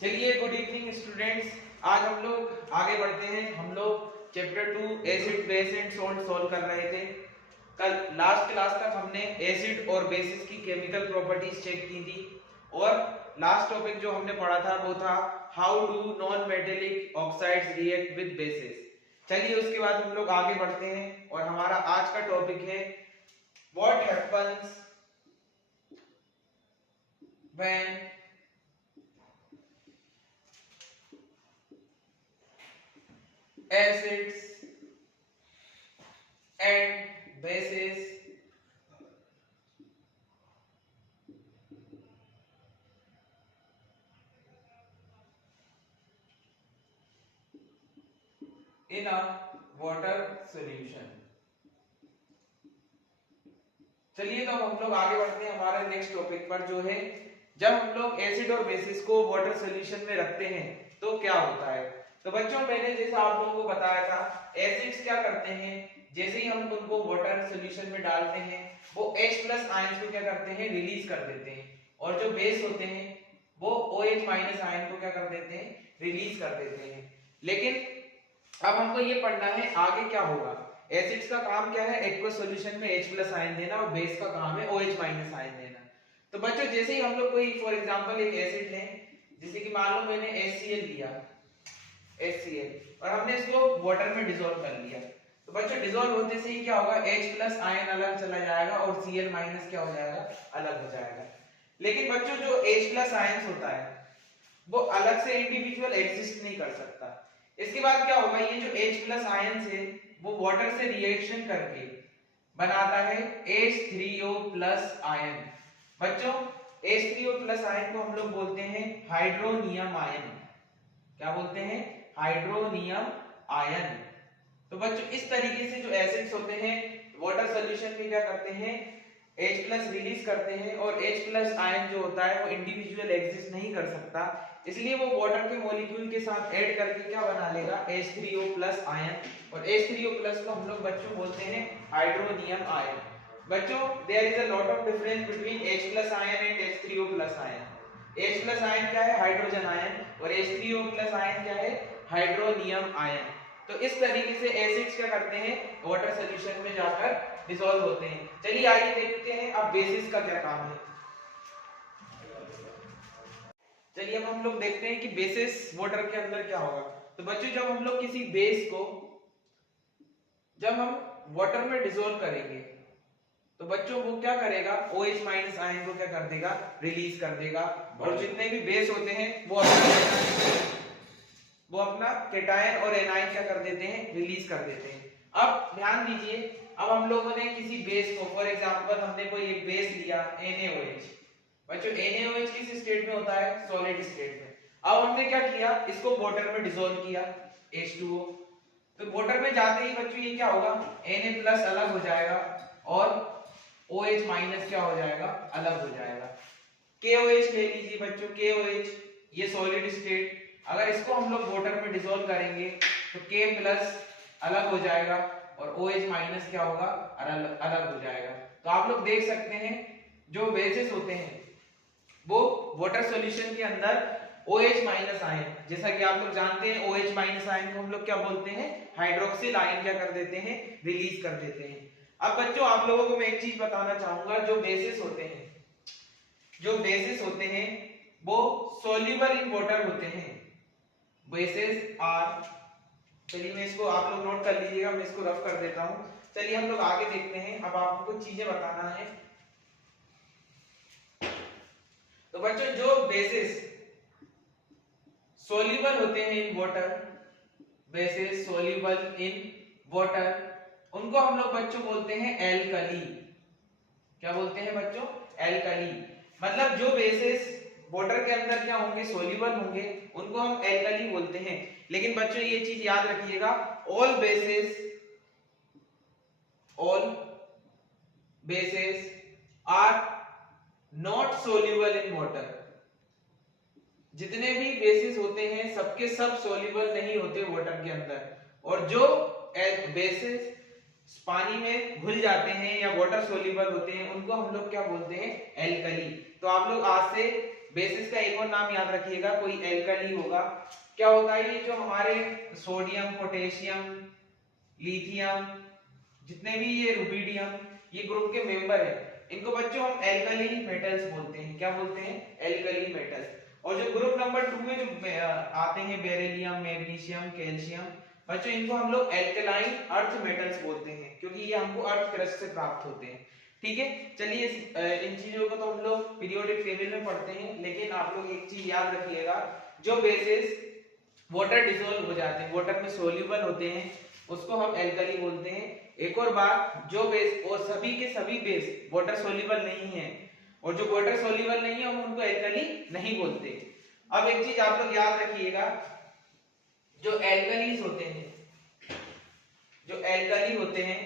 चलिए good evening students. आज हम लोग आगे बढ़ते हैं। हम लोग chapter 2 acid base and salt solve कर रहे थे। कल लास्ट क्लास तक हमने एसिड और बेसिस की केमिकल प्रॉपर्टीज चेक की थी और लास्ट टॉपिक जो हमने पढ़ा था वो था how do non metallic oxides react with basis. चलिए उसके बाद हम लोग आगे बढ़ते हैं और हमारा आज का टॉपिक है what happens when acids and bases in a water solution। चलिए तो हम लोग आगे बढ़ते हैं हमारे नेक्स्ट टॉपिक पर जो है जब हम लोग एसिड और बेसिस को वाटर सॉल्यूशन में रखते हैं तो क्या होता है। तो बच्चों मैंने जैसा आप लोगों को बताया था एसिड्स क्या करते हैं, जैसे ही हम उनको वाटर सॉल्यूशन में डालते हैं वो H+ आयन को क्या करते हैं रिलीज कर देते हैं और जो बेस होते हैं वो OH- आयन को क्या कर देते हैं रिलीज कर देते हैं। लेकिन अब हमको ये पढ़ना है आगे क्या होगा। एसिड्स का काम क्या है एक्वस सॉल्यूशन में H+ आयन देना और बेस का काम है OH- आयन देना। तो बच्चों जैसे ही हम लोग कोई फॉर एग्जांपल एक एसिड लें, जैसे कि मान लो मैंने HCl लिया HCl और हमने इसको वाटर में डिसॉल्व कर लिया, तो बच्चों डिसॉल्व होते से ही क्या होगा H+ आयन अलग चला जाएगा और Cl- क्या हो जाएगा अलग हो जाएगा। लेकिन बच्चों जो H+ आयन होता है वो अलग से इंडिविजुअल एग्जिस्ट नहीं कर सकता। इसके बाद क्या होगा, ये जो H+ आयन है वो वाटर से रिएक्शन करके बनाता है H3O+ आयन। बच्चों H3O+ आयन को हम लोग बोलते हैं हाइड्रोनियम आयन। क्या बोलते हैं हाइड्रोनियम आयन। तो बच्चों इस तरीके से जो एसिड्स होते हैं वाटर सॉल्यूशन में क्या करते हैं H+ रिलीज करते हैं और H+ आयन जो होता है वो इंडिविजुअल एग्जिस्ट नहीं कर सकता, इसलिए वो वाटर के मॉलिक्यूल के साथ ऐड करके क्या बना लेगा H3O+ आयन और H3O+ को हम लोग बच्चों बोलते हैं हाइड्रोनियम आयन। बच्चों there is a lot of difference between H+ ion and H3O+ ion. H+ ion क्या है हाइड्रोजन आयन और H3O+ आयन क्या है हाइड्रोनियम आयन। तो इस तरीके से एसिड्स क्या करते हैं वाटर सॉल्यूशन में जाकर डिसॉल्व होते हैं। चलिए आइए देखते हैं अब बेसिस का क्या काम है। चलिए अब हम लोग देखते हैं कि बेसिस वाटर के अंदर क्या होगा। तो बच्चों जब हम लोग किसी बेस को जब हम वाटर में डिसॉल्व करेंगे तो बच्चों वो क्या करेगा OH- आयन को क्या कर देगा रिलीज कर देगा और जितने भी बेस होते हैं वो अपना केटायन और एनायन क्या कर देते हैं रिलीज कर देते हैं। अब ध्यान दीजिए, अब हम लोगों ने किसी बेस को फॉर एग्जांपल हमने कोई एक बेस लिया NaOH। बच्चों NaOH किस स्टेट में होता है सॉलिड स्टेट में। अब हमने क्या किया इसको वाटर में डिसॉल्व किया H2O। तो वाटर में जाते ही बच्चों ये क्या होगा Na+ अलग हो जाएगा और OH- क्या हो जाएगा अलग हो जाएगा। KOH ले लीजिए बच्चों, KOH ये सॉलिड स्टेट, अगर इसको हम लोग वाटर में डिसॉल्व करेंगे तो K+ अलग हो जाएगा और OH- क्या होगा अलग हो जाएगा। तो आप लोग देख सकते हैं जो बेसिस होते हैं वो वाटर सॉल्यूशन के अंदर OH- आयन, जैसा कि आप लोग जानते हैं OH- आयन को हम लोग क्या बोलते हैं हाइड्रोक्सिल आयन क्या कर देते हैं रिलीज कर देते हैं। अब बच्चों आप लोगों को मैं एक चीज बताना चाहूंगा, जो बेसिस होते हैं वो सॉल्युबल इन वाटर होते हैं। बेसिस आर, चलिए मैं इसको आप लोग नोट कर लीजिएगा, मैं इसको रफ कर देता हूं। चलिए हम लोग आगे देखते हैं। अब आपको कुछ चीजें बताना है। तो बच्चों जो बेसिस सॉल्युबल होते हैं in water, basis soluble in water, उनको हम लोग बच्चों बोलते हैं एल्कली। क्या बोलते हैं बच्चों एल्कली। मतलब जो बेसिस वाटर के अंदर क्या होंगे सॉल्युबल होंगे उनको हम एल्कली बोलते हैं। लेकिन बच्चों ये चीज याद रखिएगा all bases are not soluble in water. जितने भी बेसिस होते हैं सबके सब सॉल्युबल नहीं होते वाटर के अंदर, और जो बेसिस पानी में घुल जाते हैं या वाटर सोल्यूबल होते हैं उनको हम लोग क्या बोलते हैं एल्कली। तो आप लोग आज से बेसिस का एक और नाम याद रखिएगा, कोई एल्कली होगा। क्या होता है, ये जो हमारे सोडियम, पोटेशियम, लिथियम, जितने भी ये रुबिडियम, ये ग्रुप के मेंबर है, इनको बच्चों हम एल्कली मेटल्स बोलते हैं। क्या बोलते हैं? Alkali metals. और जो ग्रुप नंबर 2 में जो आते हैं बेरिलियम, मैग्नीशियम, कैल्शियम, बच्चों इनको हम लोग एल्कलाइन अर्थ मेटल्स बोलते हैं, क्योंकि ये हमको अर्थ क्रस्ट से प्राप्त होते हैं। ठीक है, चलिए इन चीजों को तो हम लोग पीरियोडिक टेबल में पढ़ते हैं, लेकिन आप लोग एक चीज याद रखिएगा, जो बेसिस वाटर डिसॉल्व हो जाते हैं, वाटर में सोल्यूबल होते हैं, उसको हम एल्कली बोलते हैं। एक और बात, जो बेस और सभी के सभी बेस वाटर सोल्यूबल नहीं है, और जो वाटर सोल्यूबल नहीं है हम उनको एल्कली नहीं बोलते। अब एक चीज आप लोग याद रखिएगा, जो एल्कलीज होते हैं, जो एल्कली होते हैं,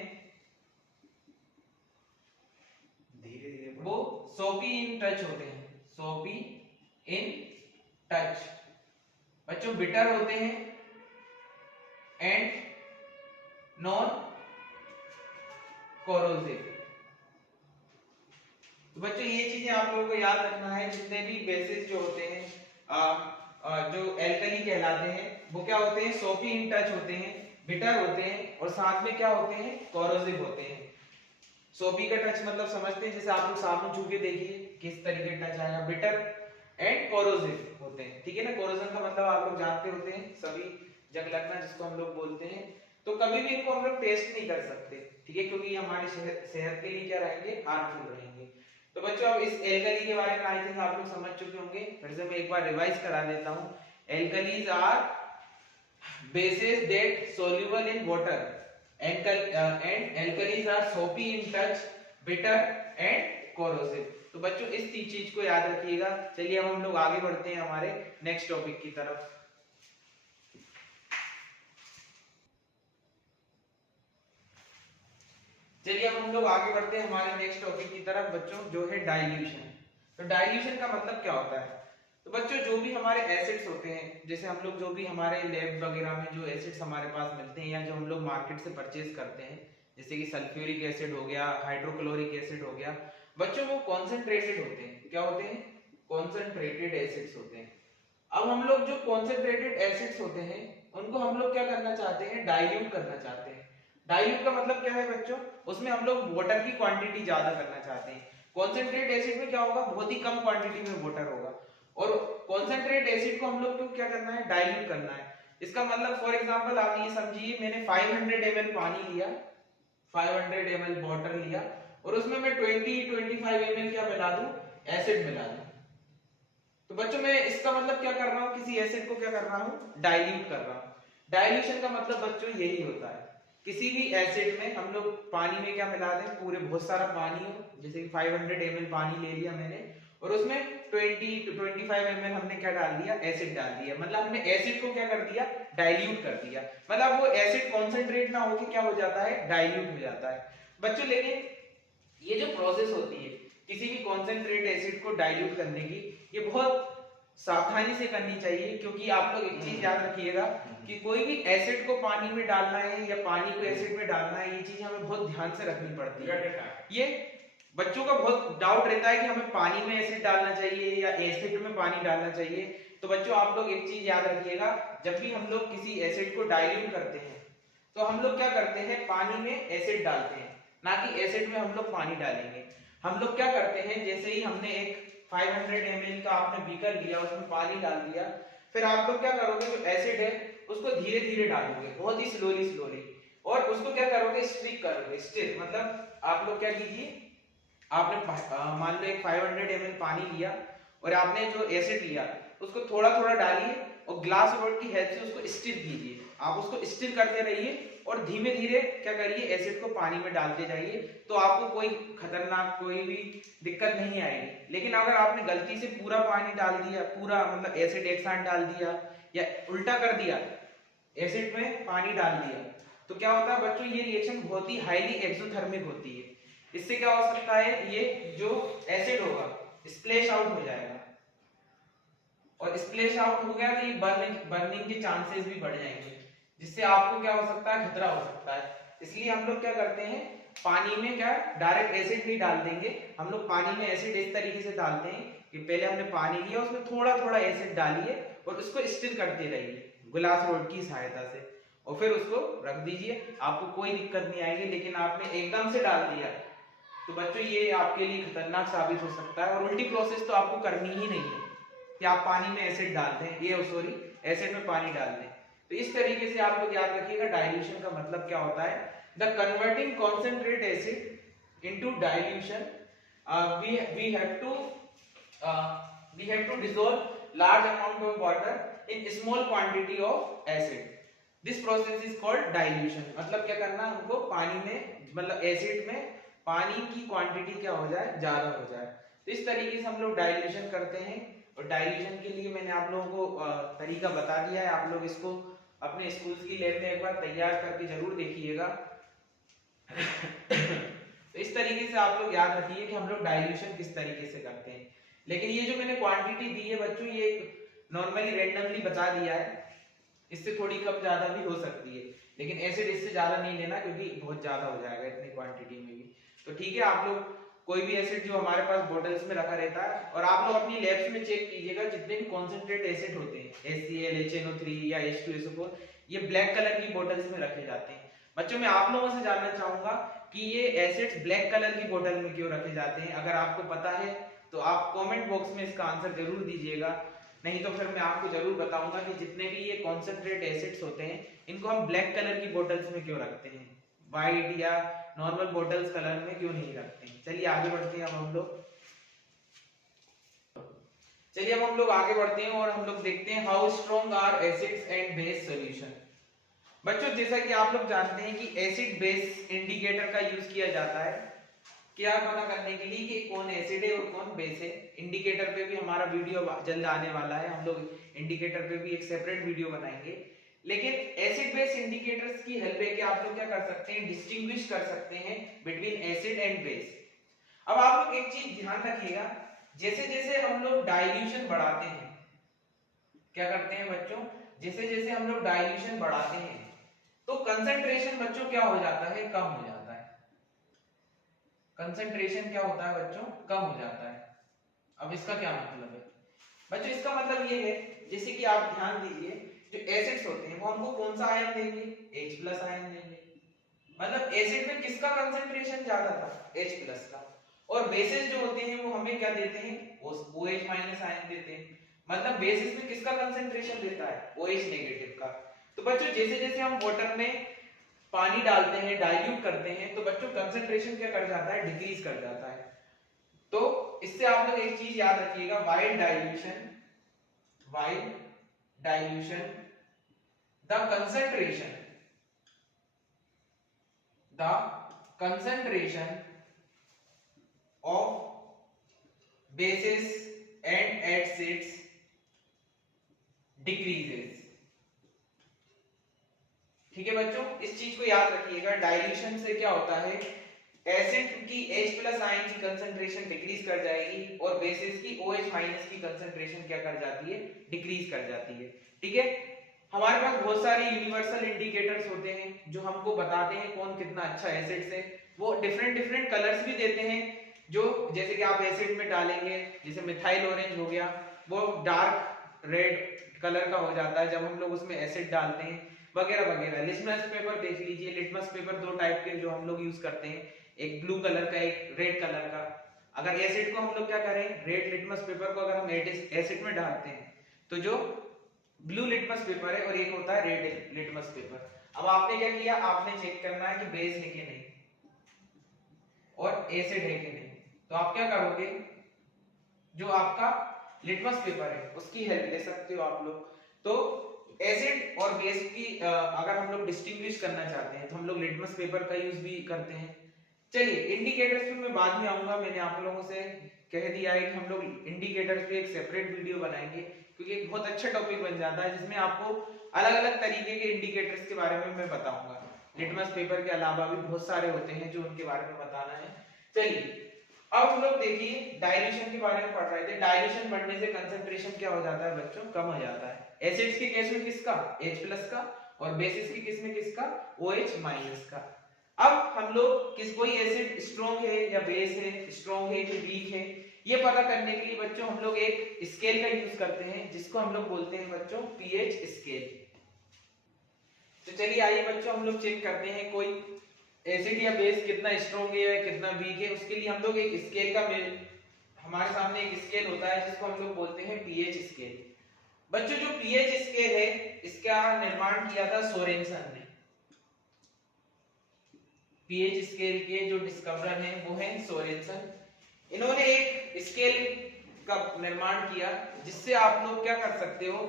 धीरे धीरे वो सोपी इन टच होते हैं, सोपी इन टच। बच्चों बिटर होते हैं एंड नॉन कोरोसिव। तो बच्चों ये चीजें आप लोगों को याद रखना है, जितने भी बेसिस जो होते हैं जो एल्कली कहलाते हैं, वो क्या होते हैं? सोपी इन टच होते हैं, बिटर होते हैं, और साथ में क्या होते हैं? कोरोसिव होते हैं। सोपी का टच मतलब समझते हैं, जैसे आप लोग साबुन छू के देखिए किस तरीके का टच आएगा। बिटर एंड कोरोसिव होते हैं, ठीक है ना। कोरोजन का मतलब आप लोग जानते होते हैं, सभी जंग लगना जिसको हम लोग बोलते हैं। तो कभी भी इनको हम लोग टेस्ट नहीं कर सकते, ठीक है, क्योंकि ये हमारे सेहत के लिए क्या रहेंगे? हार्मफुल रहेंगे। तो बच्चों अब इस एल्कली के बारे में आई थिंक आप लोग समझ चुके होंगे, फिर से मैं एक बार रिवाइज करा देता हूं। Alkalis are bases that soluble in water and alkalis are soapy in touch, bitter and corrosive। तो बच्चों इस चीज को याद रखिएगा। चलिए अब हम लोग आगे बढ़ते हैं हमारे नेक्स्ट टॉपिक की तरफ। चलिए अब हम लोग आगे बढ़ते हैं हमारे नेक्स्ट टॉपिक की तरफ बच्चों, जो है डाइल्यूशन। तो डाइल्यूशन का मतलब क्या होता है? तो बच्चों जो भी हमारे एसिड्स होते हैं, जैसे हम लोग जो भी हमारे लैब वगैरह में जो एसिड्स हमारे पास मिलते हैं या जो हम लोग मार्केट से परचेज करते हैं, जैसे कि सल्फ्यूरिक एसिड हो गया, हाइड्रोक्लोरिक एसिड हो गया, बच्चों वो कॉन्सेंट्रेटेड होते हैं। क्या होते हैं? कॉन्सेंट्रेटेड एसिड्स होते हैं। अब हम लोग जो कॉन्सेंट्रेटेड एसिड्स होते हैं उनको हम लोग क्या करना चाहते हैं? डाइल्यूट करना चाहते हैं। डाइल्यूट का मतलब क्या है बच्चों? उसमें हम लोग वाटर की क्वांटिटी ज्यादा करना चाहते हैं। कॉन्सेंट्रेट एसिड में क्या होगा? बहुत ही कम क्वांटिटी में वाटर होगा, और कॉन्सेंट्रेट एसिड को हम लोग को क्या करना है? डाइल्यूट करना है। इसका मतलब फॉर एग्जांपल आप ये समझिए, मैंने 500 ml पानी लिया, 500 ml वाटर लिया, और उसमें मैं 20-25 ml क्या मिला दूं? एसिड मिला दूं। तो बच्चों मैं इसका मतलब क्या कर रहा हूं? किसी एसिड को क्या कर रहा हूं? डाइल्यूट कर रहा हूं। डाइल्यूशन का मतलब बच्चों यही होता है, किसी भी एसिड में हम लोग पानी में क्या मिला दें? पूरे बहुत सारा पानी हो, जैसे कि 500 ml पानी ले लिया मैंने, और उसमें 20-25 ml हमने क्या डाल दिया? एसिड डाल दिया। मतलब हमने एसिड को क्या कर दिया? डाइल्यूट कर दिया। मतलब वो एसिड कॉन्सेंट्रेट ना होके क्या हो जाता है? डाइल्यूट हो जाता है बच्चों। लेकिन ये जो प्रोसेस होती है किसी भी कॉन्सेंट्रेट एसिड को डाइल्यूट करने की, ये बहुत सावधानी से करनी चाहिए, क्योंकि आप लोग एक चीज याद रखिएगा कि कोई भी एसिड को पानी में डालना है या पानी को एसिड में डालना है, ये चीज हमें बहुत ध्यान से रखनी पड़ती है। ये बच्चों का बहुत डाउट रहता है कि हमें पानी में एसिड डालना चाहिए या एसिड में पानी डालना चाहिए। तो बच्चों आप लोग एक चीज याद रखिएगा, जब भी हम लोग किसी एसिड को डाइल्यूट करते हैं तो हम लोग क्या करते हैं? पानी में एसिड डालते हैं, ना कि एसिड में हम लोग पानी डालेंगे। हम लोग क्या करते हैं, जैसे ही हमने एक 500 ml का आपने बीकर लिया, उसमें पानी डाल दिया, फिर आप लोग क्या करोगे? जो एसिड है उसको धीरे धीरे डालोगे, बहुत ही स्लोली, और उसको क्या करोगे? स्ट्रिक करोगे। स्टिर मतलब आप लोग क्या कीजिए, आपने मान लो एक 500 ml पानी लिया और आपने जो एसिड लिया उसको थोड़ा थोड़ा डालिए और ग्लास रॉड की हेल्प से उसको स्टिर कीजिए। आप उसको स्टिर करते रहिए और धीमे धीरे क्या करिए? एसिड को पानी में डालते जाइए, तो आपको कोई खतरनाक कोई भी दिक्कत नहीं आएगी। लेकिन अगर आपने गलती से पूरा पानी डाल दिया, पूरा मतलब एसिड एक साथ डाल दिया या उल्टा कर दिया, एसिड में पानी डाल दिया, तो क्या होता है बच्चों? ये रिएक्शन बहुत ही हाईली एक्सोथर्मिक होती है। इससे क्या हो सकता है? ये जो एसिड होगा स्प्लैश आउट हो जाएगा, और स्प्लैश आउट हो गया तो ये बर्निंग के चांसेस भी बढ़ जाएंगे, जिससे आपको क्या हो सकता है? खतरा हो सकता है। इसलिए हम लोग क्या करते हैं? पानी में क्या डायरेक्ट एसिड नहीं डाल देंगे, हम लोग पानी में एसिड इस तरीके से डालते हैं कि पहले हमने पानी लिया, उसमें थोड़ा थोड़ा एसिड डालिए और उसको स्टिर करते रहिए ग्लास रोड की सहायता से, और फिर उसको रख दीजिए, आपको कोई दिक्कत नहीं आएगी। लेकिन आपने एकदम से डाल दिया तो बच्चों ये आपके लिए खतरनाक साबित हो सकता है, और उल्टी प्रोसेस तो आपको करनी ही नहीं है कि आप पानी में एसिड डाल दें, ये सॉरी एसिड में पानी डाल दें। तो इस तरीके से आप लोग याद रखिएगा डाइल्यूशन का मतलब क्या होता है, the converting concentrate acid into dilution, we have to dissolve large amount of water in small quantity of acid. This process is called dilution. मतलब क्या करना है हमको, पानी में मतलब एसिड में पानी की क्वांटिटी क्या हो जाए, ज्यादा हो जाए। तो इस तरीके से हम लोग डाइल्यूशन करते हैं, और डाइल्यूशन के लिए मैंने आप लोगों को तरीका बता दिया है। आप लोग इसको अपने स्कूल की लैब में एक बार तैयार करके जरूर देखिएगा। तो इस तरीके से आप लोग याद रखिए कि हम लोग डाइल्यूशन किस तरीके से करते हैं। लेकिन ये जो मैंने क्वांटिटी दी है बच्चों, ये नॉर्मली रैंडमली बता दिया है, इससे थोड़ी कम ज्यादा भी हो सकती है, लेकिन एसिड इससे ज्यादा नहीं लेना क्योंकि बहुत ज्यादा हो जाएगा इतनी क्वांटिटी में भी। तो ठीक है, आप लोग कोई भी एसिड जो हमारे पास बोतल्स में रखा रहता है, और आप लोग अपनी लैब्स में चेक कीजिएगा जितने भी कॉन्सेंट्रेट एसिड होते हैं HCl, HNO3 या H2SO4, ये ब्लैक कलर की बोतल्स में रखे जाते हैं। बच्चों मैं आप लोगों से जानना चाहूंगा कि ये एसिड्स ब्लैक कलर की बोतल में क्यों रखे जाते हैं। अगर आपको पता है तो आप कमेंट बॉक्स में इसका आंसर जरूर दीजिएगा, नहीं तो फिर मैं आपको जरूर बताऊंगा कि जितने भी ये कॉन्सेंट्रेट एसिड्स होते हैं इनको हम ब्लैक कलर की बोतल्स में क्यों रखते हैं, व्हाइट या नॉर्मल बोतल्स कलर में क्यों नहीं रखते हैं। चलिए आगे बढ़ते हैं अब हम लोग आगे बढ़ते हैं और हम लोग देखते हैं how strong are acids and base solution. बच्चों जैसा कि आप लोग जानते हैं कि एसिड बेस इंडिकेटर का यूज किया जाता है क्या पता करने के लिए कि कौन एसिड है और कौन बेस है। इंडिकेटर पे भी हमारा वीडियो जल्द आने वाला है, हम लोग इंडिकेटर पे भी एक सेपरेट वीडियो बनाएंगे। लेकिन एसिड बेस इंडिकेटर्स की हेल्प है कि आप लोग क्या कर सकते हैं, डिस्टिंग्विश कर सकते हैं बिटवीन एसिड एंड बेस। अब आप लोग एक चीज ध्यान रखिएगा, जैसे जैसे हम लोग डाइल्यूशन बढ़ाते हैं, क्या करते हैं बच्चों, जैसे जैसे हम लोग डाइल्यूशन बढ़ाते हैं तो कंसंट्रेशन बच्चों क्या हो जाता है, कम हो जाता है। कंसंट्रेशन क्या होता है बच्चों, कम हो जाता है। अब इसका क्या मतलब है बच्चों, इसका मतलब ये है जैसे कि आप ध्यान दीजिए, जो एसिड्स होते हैं वो हमको कौन सा आयन देंगे, H+ आयन देंगे। मतलब एसिड में किसका कंसंट्रेशन ज्यादा था, H+ का, और बेसिस जो होते हैं वो हमें क्या देते हैं, OH- आयन देते हैं। मतलब बेसिस में किसका कंसंट्रेशन देता है, OH- का। तो बच्चों जैसे जैसे हम वाटर में पानी डालते हैं, डाइल्यूट करते हैं, तो बच्चों कंसंट्रेशन क्या कर जाता है, डिक्रीज कर जाता है। तो इससे आप लोग एक चीज याद रखिएगा, while dilution the concentration of bases and acids decreases। ठीक है बच्चों, इस चीज को याद रखिएगा, डाइल्यूशन से क्या होता है, एसिड की H+ आयन की कंसंट्रेशन डिक्रीज कर जाएगी और बेसिस की OH- की कंसंट्रेशन क्या कर जाती है, डिक्रीज कर जाती है। ठीक है, हमारे पास बहुत सारे यूनिवर्सल इंडिकेटर्स होते हैं जो हमको बताते हैं कौन कितना अच्छा एसिड है। वो डिफरेंट कलर्स भी देते हैं, जो जैसे कि आप एसिड में डालेंगे, जैसे मिथाइल ऑरेंज हो गया, वो डार्क रेड कलर का हो जाता है जब हम लोग उसमें एसिड डालते हैं, वगैरह वगैरह। लिटमस पेपर देख लीजिए, लिटमस पेपर दो टाइप के जो हम लोग यूज करते हैं, एक ब्लू कलर का, एक रेड कलर का। अगर एसिड को हम लोग क्या करें, रेड लिटमस पेपर को अगर हम एसिड में डालते हैं तो जो ब्लू लिटमस पेपर है और एक होता है रेड लिटमस पेपर। अब आपने क्या किया, आपने चेक करना है कि बेस है कि नहीं और एसिड है कि नहीं। तो आप क्या करोगे, जो आपका लिटमस पेपर है उसकी हेल्प ले सकते हो आप लोग। तो एसिड और बेस की अगर हम लोग डिस्टिंग्विश करना चाहते हैं तो हम लोग लिटमस पेपर का यूज भी करते हैं। चलिए इंडिकेटर्स पे मैं बाद में आऊंगा, मैंने आप लोगों से कह दिया है कि हम लोग इंडिकेटर्स पे एक सेपरेट वीडियो बनाएंगे, क्योंकि एक बहुत अच्छा टॉपिक बन जाता है जिसमें आपको अलग अलग तरीके के इंडिकेटर्स के बारे में मैं बताऊंगा। लिटमस पेपर के अलावा भी बहुत सारे होते हैं जो उनके बारे में बताना है। चलिए अब हम लोग देखिए डाइल्यूशन के बारे में पढ़ रहे थे। डाइल्यूशन बढ़ने से कंसंट्रेशन क्या हो जाता है बच्चों, कम हो जाता है। एसिड्स के केस में किसका, H+ का, और बेसिस के केस में किसका, OH- का। अब हम लोग कोई एसिड स्ट्रॉन्ग है या बेस है, स्ट्रॉन्ग है कि वीक है, ये पता करने के लिए बच्चों हम लोग एक स्केल का यूज करते हैं जिसको हम लोग बोलते हैं बच्चों पीएच स्केल। तो चलिए आइए बच्चों हम लोग चेक करते हैं कोई एसिड या बेस कितना स्ट्रॉन्ग है या कितना वीक है। उसके लिए हम लोग एक स्केल का हमारे सामने एक स्केल होता है जिसको हम लोग बोलते हैं पीएच स्केल। बच्चों जो पीएच स्केल है इसका निर्माण किया था सोरेनसन ने। पीएच स्केल के जो डिस्कवरर हैं वो हैं सोरेनसन। इन्होंने एक स्केल का निर्माण किया जिससे आप लोग क्या कर सकते हो,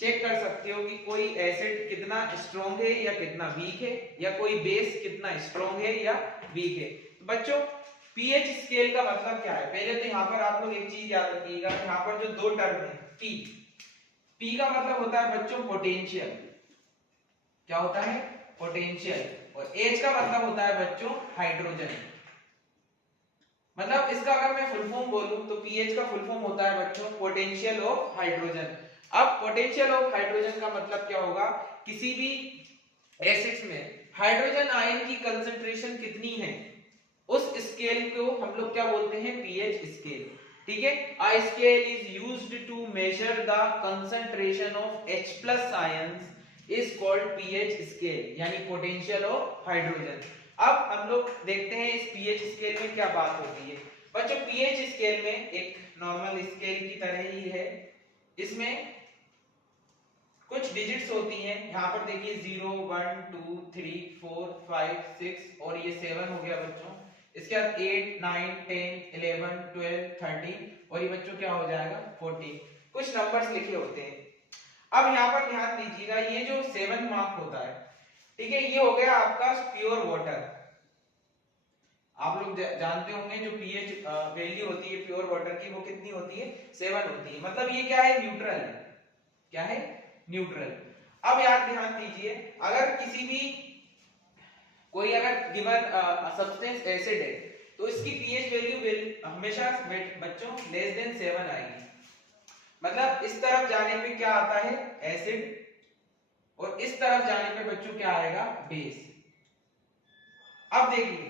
चेक कर सकते हो कि कोई एसिड कितना स्ट्रॉन्ग है या कितना वीक है, या कोई बेस कितना स्ट्रॉन्ग है या वीक है। तो बच्चों पीएच स्केल का मतलब क्या है, पहले तो यहाँ पर आप लोग एक चीज याद रखिएगा, यहाँ पर जो दो टर्म है पी का मतलब होता है बच्चों पोटेंशियल। क्या होता है? पोटेंशियल। और एच का मतलब होता है बच्चों हाइड्रोजन। मतलब इसका अगर मैं फुल फॉर्म बोलूं तो पीएच का फुल फॉर्म होता है बच्चों पोटेंशियल ऑफ हाइड्रोजन। अब पोटेंशियल ऑफ हाइड्रोजन का मतलब क्या होगा, किसी भी एसिड्स में हाइड्रोजन आयन की कंसंट्रेशन कितनी है, उस स्केल को हम लोग क्या बोलते हैं, पीएच स्केल। ठीक है, a scale is used to measure the concentration of H+ ions is called pH scale, यानी पोटेंशियल ऑफ हाइड्रोजन। अब हम लोग देखते हैं इस पीएच स्केल में क्या बात होती है। बच्चों पीएच स्केल में एक नॉर्मल स्केल की तरह ही है, इसमें कुछ डिजिट्स होती हैं। यहाँ पर देखिए 0 1 2 3 4 5 6 और ये 7 हो गया बच्चों। इसके बाद 8 9 10 11 12 13 और ये बच्चों क्या हो जाएगा 14। कुछ नंबर्स लिखे होते हैं। अब यहाँ पर ध्यान दीजिएगा, ये जो 7 मार्क होता है, ठीक है, ये हो गया आपका प्योर वाटर। आप लोग जानते होंगे जो पीएच वैल्यू होती है प्योर वाटर की वो कितनी होती है, 7 होती है। मतलब ये क्या है, न्यूट्रल है। क्या है, न्यूट्रल। अब यार ध्यान दीजिए, अगर किसी भी कोई अगर गिवन सब्सटेंस एसिड है तो इसकी पीएच वैल्यू हमेशा बच्चों लेस देन 7 आएगी। मतलब इस तरफ जाने पे क्या आता है, एसिड, और इस तरफ जाने पे बच्चों क्या आएगा, बेस। अब देखिए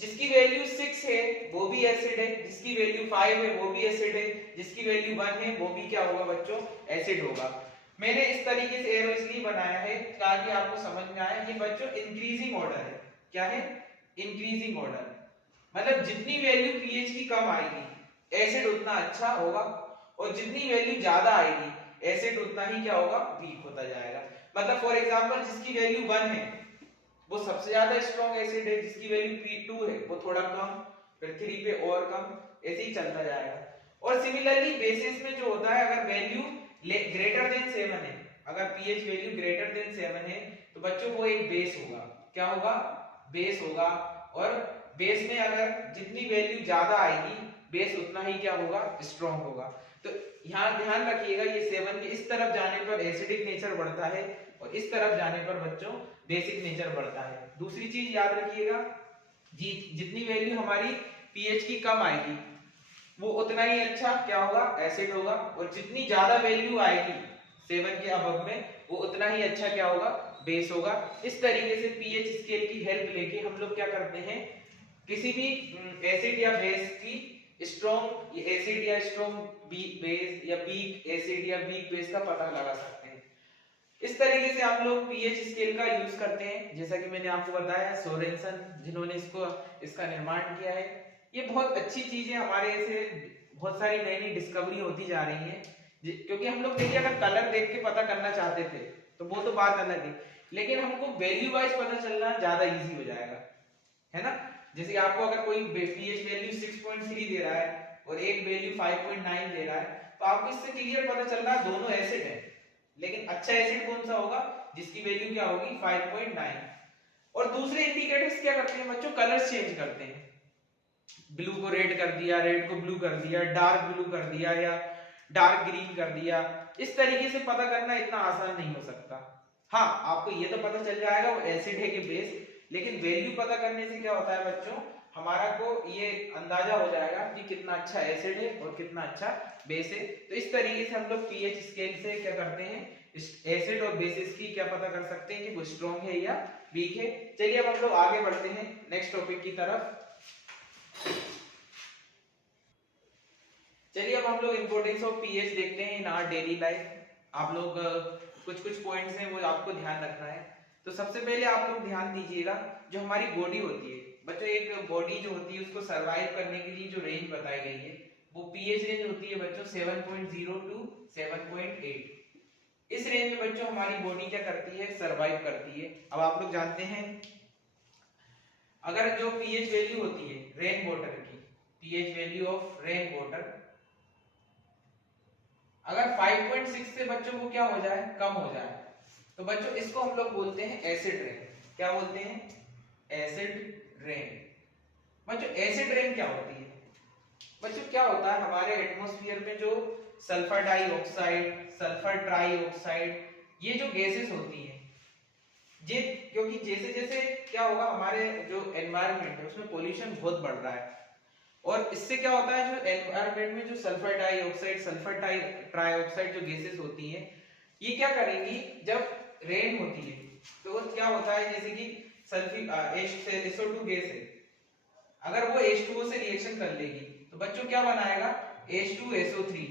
जिसकी वैल्यू 6 है वो भी एसिड है, जिसकी वैल्यू 5 है वो भी एसिड है, जिसकी वैल्यू 1 है वो भी क्या होगा बच्चों, एसिड होगा। मैंने इस तरीके से एरो इसलिए बनाया है ताकि आपको समझ में आए। ये बच्चों इंक्रीजिंग ऑर्डर है। क्या है, इंक्रीजिंग ऑर्डर। मतलब जितनी वैल्यू पीएच की कम आएगी एसिड उतना अच्छा होगा, और जितनी वैल्यू ज्यादा आएगी एसिड उतना ही क्या होगा, वीक होता जाएगा। मतलब फॉर एग्जांपल जिसकी वैल्यू 1 है वो सबसे ज्यादा स्ट्रॉन्ग एसिड है, जिसकी वैल्यू P2 है वो थोड़ा कम, फिर 3 पे और कम, ऐसे ही चलता जाएगा। और सिमिलरली बेसिस में जो होता है, अगर वैल्यू ग्रेटर देन 7 है, अगर पीएच वैल्यू ग्रेटर देन 7 है तो बच्चों वो एक बेस होगा। क्या होगा, बेस होगा। और बेस में अगर जितनी वैल्यू ज्यादा आएगी बेस उतना ही क्या होगा, स्ट्रॉन्ग होगा। तो यहाँ ध्यान रखिएगा, ये 7 के इस तरफ जाने पर एसिडिक नेचर बढ़ता है और इस तरफ जाने पर बच्चों बेसिक नेचर बढ़ता है। दूसरी चीज याद रखिएगा, जितनी वैल्यू हमारी पीएच की कम आएगी वो उतना ही अच्छा क्या होगा, एसिड होगा, और जितनी ज्यादा वैल्यू आएगी 7 के अबव में वो उतना ही अच्छा क्या होगा, बेस होगा। इस तरीके से पीएच स्केल की हेल्प लेके हम लोग क्या करते हैं, किसी भी एसिड या बेस की स्ट्रॉन्ग एसिड या स्ट्रॉन्ग बेस या वीक एसिड या वीक बेस का पता लगा सकते हैं। इस तरीके से आप लोग पीएच स्केल का यूज करते हैं, जैसा कि मैंने आपको बताया सोरेनसन जिन्होंने इसका निर्माण किया है। ये बहुत अच्छी चीज है, हमारे ऐसे बहुत सारी नई नई डिस्कवरी होती जा रही है। क्योंकि हम लोग देखिए अगर कलर देख के पता करना चाहते थे तो वो तो बात अलग है, लेकिन हमको वैल्यू वाइज पता चलना ज्यादा इजी हो जाएगा, है ना। जैसे आपको अगर कोई पीएच वैल्यू 6.3 दे रहा है और एक वैल्यू 5.9 दे रहा है तो आपको इससे क्लियर पता चल रहा है दोनों एसिड है, लेकिन अच्छा एसिड कौन सा होगा, जिसकी वैल्यू क्या होगी 5.9। और दूसरे इंडिकेटर्स क्या करते हैं बच्चों, कलर्स चेंज करते हैं। ब्लू को रेड कर दिया, रेड को ब्लू कर दिया, डार्क ब्लू कर दिया या डार्क ग्रीन कर दिया। इस तरीके से पता करना इतना आसान नहीं हो सकता। हाँ, आपको ये तो पता चल जाएगा वो एसिड है कि बेस, लेकिन वैल्यू पता करने से क्या होता है बच्चों, हमारा को ये अंदाजा हो जाएगा कि कितना अच्छा एसिड है और कितना अच्छा बेस है। तो इस तरीके से हम लोग पीएच स्केल से क्या करते हैं, एसिड और बेसिस की क्या पता कर सकते हैं कि वो स्ट्रॉन्ग है या वीक है। चलिए अब हम लोग आगे बढ़ते हैं नेक्स्ट टॉपिक की तरफ। चलिए अब हम लोग इम्पोर्टेंस ऑफ पीएच देखते हैं इन आवर डेली लाइफ। आप लोग कुछ कुछ पॉइंट्स हैं वो आपको ध्यान रखना है। तो सबसे पहले आप लोग ध्यान दीजिएगा, जो हमारी बॉडी होती है बच्चों, एक बॉडी जो होती है उसको सरवाइव करने के लिए जो रेंज बताई गई है वो पीएच रेंज होती है बच्चों 7.0 टू 7.8। इस रेंज में बच्चों हमारी बॉडी क्या करती है, सरवाइव करती है। अब आप लोग जानते हैं अगर जो पीएच वैल्यू होती है रेन वाटर की, pH value of rain water अगर 5.6 से बच्चों को क्या हो जाए, कम हो जाए, तो बच्चों इसको हम लोग बोलते हैं एसिड रेन। क्या बोलते हैं, एसिड रेन। बच्चों एसिड रेन क्या होती है, बच्चों क्या होता है हमारे एटमॉस्फेयर में जो सल्फर डाइऑक्साइड, सल्फर ट्राइऑक्साइड, ये जो गैसेस होती हैं, ये क्योंकि जैसे जैसे क्या होगा हमारे जो एनवायरनमेंट है उसमें पोल्यूशन बहुत बढ़ रहा है, और इससे क्या होता है जो एनवायरनमेंट में जो सल्फर डाइऑक्साइड, सल्फर ट्राइऑक्साइड जो गैसेस होती हैं, ये क्या करेंगी जब रेन होती है तो क्या होता है, जैसे कि SO2 गैस है, अगर वो H2O से रिएक्शन कर लेगी तो बच्चों क्या बनाएगा, H2SO3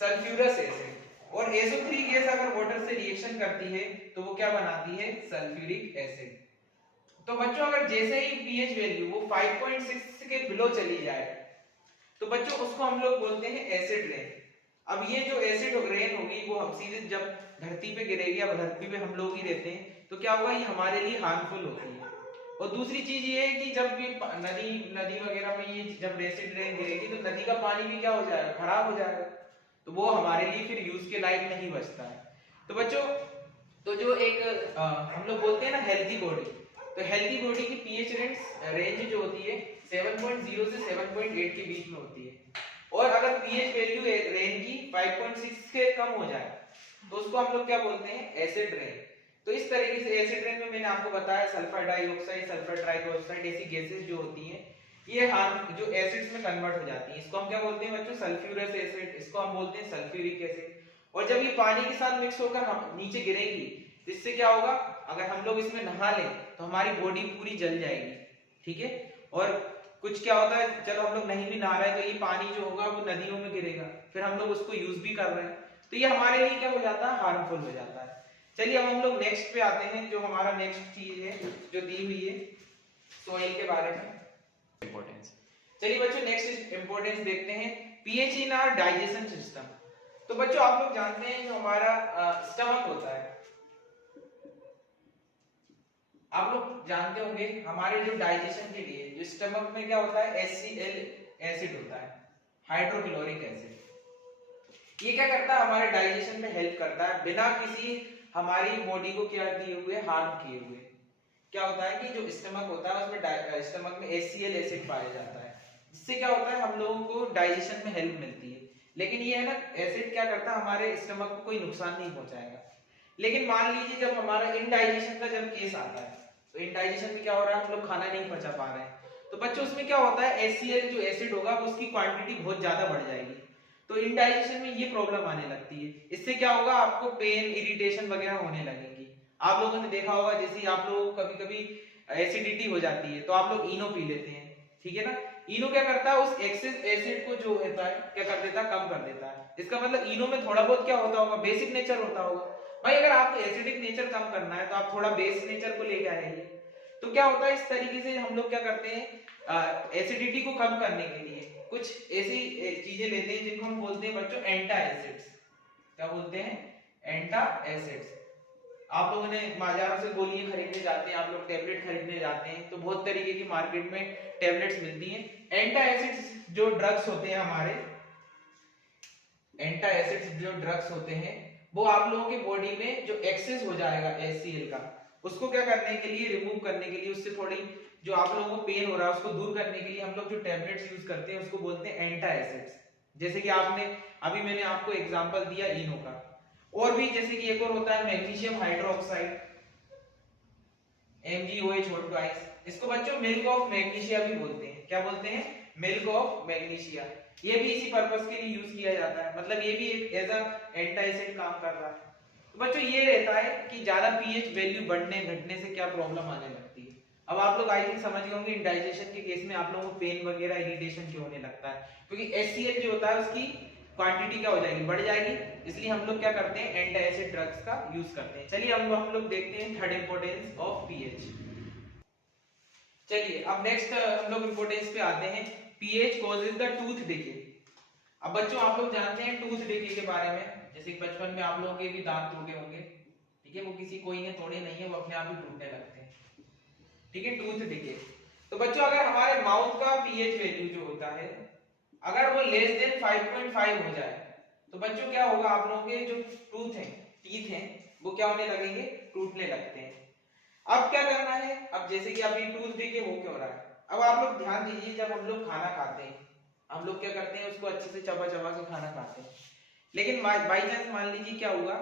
सल्फ्यूरस एसिड, और SO3 गैस अगर वाटर से रिएक्शन करती है तो वो क्या बनाती है, सल्फ्यूरिक एसिड। तो बच्चों अगर जैसे ही पीएच वैल्यू वो 5.6 के बिलो चली जाए तो बच्चों उसको हम लोग बोलते हैं एसिड रेन। अब ये जो एसिड रेन होगी वो हम सीधे जब धरती पे गिरेगी, अब धरती पे हम लोग ही रहते हैं तो क्या होगा, ये हमारे लिए हार्मफुल होती है। और दूसरी चीज ये है कि जब भी नदी वगैरह में ये जब एसिड रेन गिरेगी तो नदी का पानी भी क्या हो जाएगा, खराब हो जाएगा, तो वो हमारे लिए फिर यूज के लायक नहीं बचता है। तो बच्चों तो जो एक हम लोग बोलते हैं ना हेल्थी बॉडी, तो हेल्थी बॉडी की पीएच रेंज जो होती है 7.0 से 7.8 के बीच में होती है, और अगर पीएच वैल्यू रेन की 5.6 से कम हो जाए तो उसको हम लोग क्या बोलते हैं, एसिड रेन। तो इस तरीके से एसिड रेन में मैंने आपको बताया सल्फर डाइऑक्साइड, सल्फर ट्राइऑक्साइड ऐसी गैसेस जो होती हैं ये जो एसिड्स में कन्वर्ट हो जाती हैं, इसको हम क्या बोलते हैं बच्चों, सल्फ्यूरस एसिड, इसको हम बोलते हैं सल्फ्यूरिक एसिड। और जब ये पानी के साथ मिक्स होकर हम नीचे गिरेगी तो इससे क्या होगा, अगर हम लोग इसमें नहा लें तो हमारी बॉडी पूरी जल जाएगी, ठीक है। और कुछ क्या होता है, चलो हम लोग नहीं भी नहा रहे हैं तो ये पानी जो होगा वो नदियों में गिरेगा, फिर हम लोग उसको यूज भी कर रहे हैं, तो ये हमारे लिए क्या हो जाता है, हार्मफुल हो जाता है। चलिए अब हम लोग नेक्स्ट पे आते हैं, जो हमारा नेक्स्ट चीज है जो दी हुई है सोइल के बारे में इंपॉर्टेंस। चलिए बच्चों नेक्स्ट इंपॉर्टेंस देखते हैं, pH in our digestion system. तो बच्चों आप लोग जानते हैं जो हमारा स्टमक होता है, आप लोग जानते होंगे हमारे जो डाइजेशन के लिए जो स्टमक में क्या होता है, HCl एसिड होता है, हाइड्रोक्लोरिक एसिड। ये क्या करता है, हमारे डाइजेशन में हेल्प करता है बिना किसी हमारी बॉडी को क्या किए हुए, हार्म किए हुए। क्या होता है कि जो स्टमक होता है उसमें स्टमक में HCl एसिड पाया जाता है, जिससे क्या होता है हम लोगों को डाइजेशन में हेल्प मिलती है। लेकिन ये है ना, एसिड क्या करता है, हमारे स्टमक को कोई नुकसान नहीं पहुंचाएगा। लेकिन मान लीजिए जब हमारा इनडाइजेशन का जब केस आता है, तो इनडाइजेशन में क्या हो रहा है, हम लोग खाना नहीं पचा पा रहे हैं, तो बच्चों उसमें क्या होता है, HCl जो एसिड होगा उसकी क्वांटिटी बहुत ज्यादा बढ़ जाएगी, तो इनडाइजेशन में ये प्रॉब्लम आने लगती है। इससे क्या होगा, आपको पेन, इरिटेशन वगैरह होने लगेंगी। आप लोगों ने देखा होगा जैसे आप लोगों को कभी कभी एसिडिटी हो जाती है तो आप लोग इनो पी लेते हैं, ठीक है ना। इनो क्या करता है, उस एक्सेस एसिड को जो होता है क्या कर देता है, कम कर देता है। इसका मतलब इनो में थोड़ा बहुत क्या होता होगा, बेसिक नेचर होता होगा। भाई अगर आपको एसिडिक नेचर कम करना है तो आप थोड़ा बेस नेचर को लेके आएंगे। तो क्या होता है, इस तरीके से हम लोग क्या करते हैं, एसिडिटी को कम करने के लिए कुछ ऐसी चीजें लेते हैं जिनको हम बोलते हैं बच्चों एंटा एसिड्स। क्या बोलते हैं, एंटा एसिड्स। आप लोगों ने बाजारों से गोलियां खरीदने जाते हैं, आप लोग टैबलेट खरीदने जाते हैं तो बहुत तरीके की मार्केट में टैबलेट्स मिलती हैं। एंटा एसिड्स जो ड्रग्स होते हैं हमारे, एंटा एसिड्स जो ड्रग्स होते हैं वो आप लोगों की बॉडी में जो एक्सेस हो जाएगा HCl का, उसको क्या करने के लिए, रिमूव करने के लिए, उससे थोड़ी जो आप लोगों को पेन हो रहा है उसको दूर करने के लिए हम लोग जो टैबलेट्स यूज करते हैं उसको बोलते हैं एंटा एसिड्स। जैसे कि आपने अभी मैंने आपको एग्जांपल दिया इनो का, और भी जैसे कि एक और होता है मैग्नीशियम हाइड्रोक्साइड, MgOH2, इसको बच्चों मिल्क ऑफ मैग्नीशिया भी बोलते हैं। क्या बोलते हैं, मिल्क ऑफ मैग्नीशिया। ये भी इसी पर्पस के लिए यूज किया जाता है, मतलब ये भी एक एज अ एंटा एसिड काम कर रहा है। तो बच्चों ये रहता है कि ज्यादा पीएच वैल्यू बढ़ने घटने से क्या प्रॉब्लम आने लगती है। अब आप लोग आई थिंक समझ गए होंगे इंडाइजेशन के केस में आप लोगों को पेन वगैरह इरिटेशन क्यों होने लगता है, क्योंकि HCl जो होता है उसकी क्वांटिटी क्या हो जाएगी, बढ़ जाएगी। इसलिए हम लोग क्या करते हैं, एंटी एसिड ड्रग्स का यूज करते हैं। चलिए हम लोग देखते हैं थर्ड इंपॉर्टेंस ऑफ पीएच। चलिए अब नेक्स्ट हम लोग इंपॉर्टेंस पे आते हैं, pH causes the tooth decay. अब बच्चों आप लोग जानते हैं टूथ डिके के बारे में, जैसे बचपन में आप लोगों के भी दांत टूटे होंगे, ठीक है, वो किसी कोई ने तोड़े नहीं है, वो अपने आप ही टूटने लगते हैं, ठीक है, टूथ डिके। तो बच्चों अगर हमारे माउथ का पीएच वैल्यू जो होता है अगर वो लेस देन 5.5 हो जाए तो बच्चों क्या होगा, आप लोगों के जो टूथ हैं, टीथ हैं, वो क्या होने लगेंगे, टूटने लगते हैं। अब क्या करना है, अब जैसे कि अभी टूथ डिके हो क्यों रहा है, अब आप लोग ध्यान दीजिए, जब हम लोग खाना खाते हैं हम लोग क्या करते हैं, उसको अच्छे से चबा चबा के खाना खाते हैं, लेकिन बाई चांस मान लीजिए क्या हुआ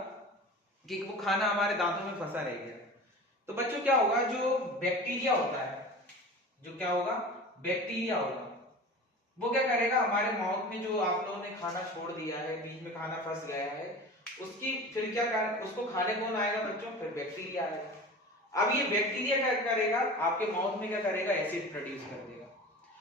कि वो खाना हमारे दांतों में फंसा रह गया, तो बच्चों क्या होगा, जो बैक्टीरिया होता है, जो क्या होगा, बैक्टीरिया होगा, वो क्या करेगा, हमारे माउथ में जो आप लोगों ने खाना छोड़ दिया है, बीच में खाना फंस गया है, उसकी फिर क्या कर, उसको खाने कौन आएगा बच्चों, फिर बैक्टीरिया आएगा। अब ये बैक्टीरिया क्या करेगा, आपके माउथ में क्या करेगा, एसिड प्रोड्यूस कर देगा।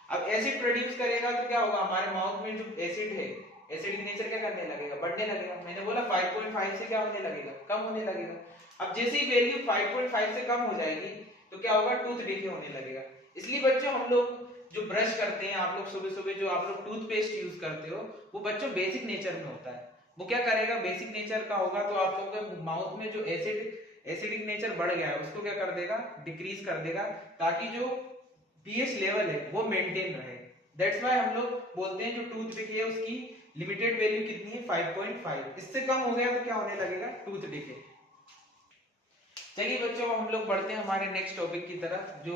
अब एसिड प्रोड्यूस करेगा तो क्या होगा, हमारे माउथ में जो एसिड है, एसिडिक नेचर क्या करने लगेगा, बढ़ने लगेगा। मैंने बोला 5.5 से क्या होने लगेगा, कम होने लगेगा। अब जैसे ही वैल्यू 5.5 से कम हो जाएगी तो क्या होगा, टूथ डिके होने लगेगा। इसलिए बच्चों हम लोग जो ब्रश करते हैं, आप लोग सुबह सुबह जो आप लोग टूथपेस्ट यूज करते हो, वो बच्चों बेसिक नेचर में होता है। वो क्या करेगा, बेसिक नेचर का होगा, तो आप लोगों के माउथ में जो एसिडिक नेचर बढ़ गया है उसको क्या कर देगा, डिक्रीज कर देगा, ताकि जो पीएच लेवल है वो मेंटेन रहे। दैट्स व्हाई हम लोग बोलते हैं जो टूथ डिके है उसकी लिमिटेड वैल्यू कितनी है, 5.5। इससे कम हो गया तो क्या होने लगेगा, टूथ डिके। चलिए बच्चों हम लोग बढ़ते हैं हमारे नेक्स्ट टॉपिक की तरफ, जो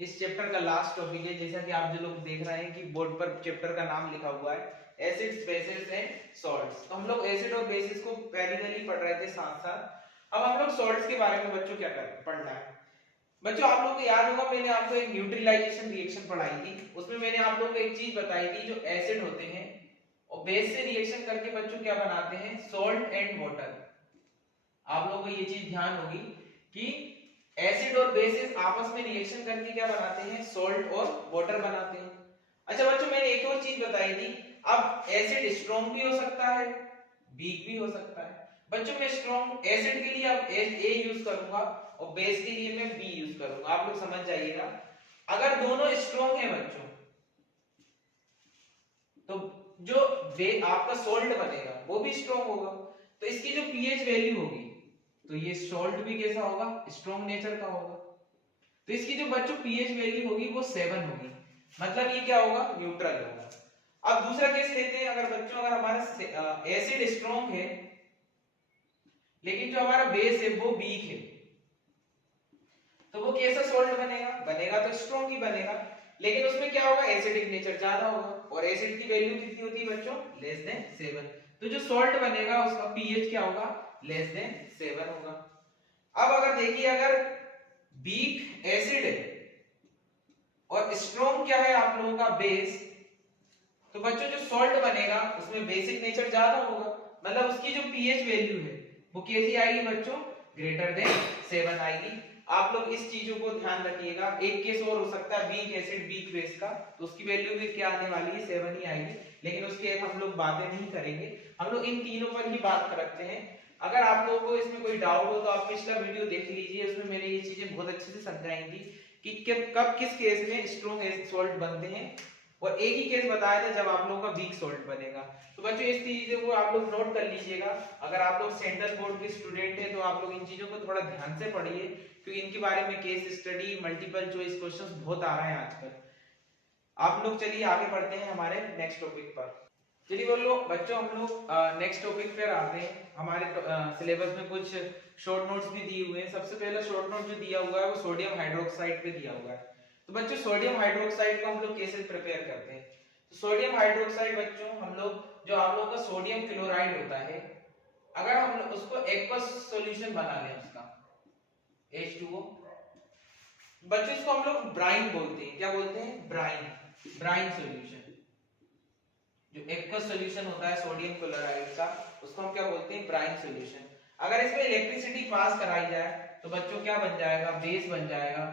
इस चैप्टर का लास्ट टॉपिक है। जैसा कि आप जो लोग देख रहे हैं कि बोर्ड पर चैप्टर का नाम लिखा हुआ है एसिड्स, बेसिस एंड सॉल्ट्स। तो हम लोग एसिड और बेसिस को पैरेलली पढ़ रहे थे साथ साथ। अब हम लोग सॉल्ट्स के बारे में बच्चों क्या पढ़ना है। बच्चों आप लोगों को याद होगा मैंने आपको एक न्यूट्रलाइजेशन रिएक्शन पढ़ाई थी, उसमें मैंने आप लोगों को एक चीज बताई थी, जो एसिड होते हैं और बेस से रिएक्शन करके बच्चों क्या बनाते हैं, सॉल्ट एंड वाटर। आप लोगों को ये चीज ध्यान होगी कि एसिड और बेसिस आपस में रिएक्शन करके क्या बनाते हैं, सॉल्ट और वाटर बनाते हैं। अच्छा बच्चों मैंने एक और चीज बताई थी, अब एसिड स्ट्रॉन्ग भी हो सकता है, वीक भी हो सकता है। बच्चों मैं स्ट्रॉन्ग एसिड के लिए अब ए यूज करूंगा और बेस के लिए मैं बी यूज करूंगा, आप लोग समझ जाइएगा। अगर दोनों स्ट्रॉन्ग है बच्चों तो जो आपका सॉल्ट बनेगा वो भी स्ट्रॉन्ग होगा, तो इसकी जो पीएच वैल्यू होगी तो ये सॉल्ट भी कैसा होगा, स्ट्रॉन्ग नेचर का होगा। तो इसकी जो बच्चों पीएच वैल्यू होगी वो 7 होगी, मतलब ये क्या होगा, न्यूट्रल होगा। अब दूसरा केस लेते हैं, अगर बच्चों अगर हमारा एसिड स्ट्रॉन्ग है लेकिन जो हमारा बेस है वो वीक है, तो वो कैसा सॉल्ट बनेगा तो स्ट्रॉन्ग ही बनेगा, लेकिन उसमें क्या होगा, एसिडिक नेचर ज्यादा होगा, और एसिड की वैल्यू कितनी होती है बच्चों, लेस देन 7। तो जो सॉल्ट बनेगा उसका पीएच क्या होगा, लेस देन 7 होगा। अब अगर देखिए अगर वीक एसिड है और स्ट्रॉन्ग क्या है आप लोगों का बेस, तो बच्चों जो सॉल्ट बनेगा उसमें बेसिक नेचर ज्यादा होगा, मतलब उसकी जो पीएच वैल्यू है वो कैसी आएगी बच्चों, ग्रेटर देन 7 आएगी। आप लोग इस चीजों को ध्यान रखिएगा। एक केस और हो सकता है वीक एसिड वीक बेस का, तो उसकी वैल्यू भी क्या आने वाली है, 7 ही आएगी, लेकिन उसके हम लोग बातें नहीं करेंगे, हम लोग इन तीनों पर ही बात रखते हैं। अगर आप लोगों को इसमें कोई डाउट हो तो आप पिछला वीडियो देख लीजिए, उसमें मैंने ये चीजें बहुत अच्छे से समझाई थी कि कब किस केस में स्ट्रॉन्ग सॉल्ट बनते हैं, और एक ही केस बताया था जब आप लोगों का वीक सॉल्ट बनेगा। तो बच्चों इस चीजों को आप लोग नोट कर लीजिएगा। अगर आप लोग सेंट्रल बोर्ड के स्टूडेंट हैं तो आप लोग इन चीजों को थोड़ा ध्यान से पढ़िए, क्योंकि इनके बारे में case study, multiple choice questions बहुत आ रहे हैं आजकल। आप लोग चलिए आगे बढ़ते हैं हमारे नेक्स्ट टॉपिक पर। चलिए बोलो बच्चों हम लोग नेक्स्ट टॉपिक पर आते हैं। हमारे सिलेबस में कुछ शॉर्ट नोट्स भी दिए हुए हैं। सबसे पहला शॉर्ट नोट जो दिया हुआ है वो सोडियम हाइड्रोक्साइड पे दिया हुआ है। तो बच्चों सोडियम हाइड्रोक्साइड को हम लोग कैसे प्रिपेयर करते हैं, तो सोडियम हाइड्रोक्साइड बच्चों हम लोग जो आप लोगों का सोडियम क्लोराइड होता है, अगर हम उसको एक्वस सॉल्यूशन बना लें उसका H2O, बच्चों इसको हम लोग ब्राइन बोलते हैं। क्या बोलते हैं, ब्राइन सॉल्यूशन। जो एक्वस सॉल्यूशन होता है सोडियम क्लोराइड का उसको हम क्या बोलते हैं, ब्राइन सॉल्यूशन। अगर इसमें इलेक्ट्रिसिटी पास कराई जाए तो बच्चों क्या बन जाएगा, बेस बन जाएगा।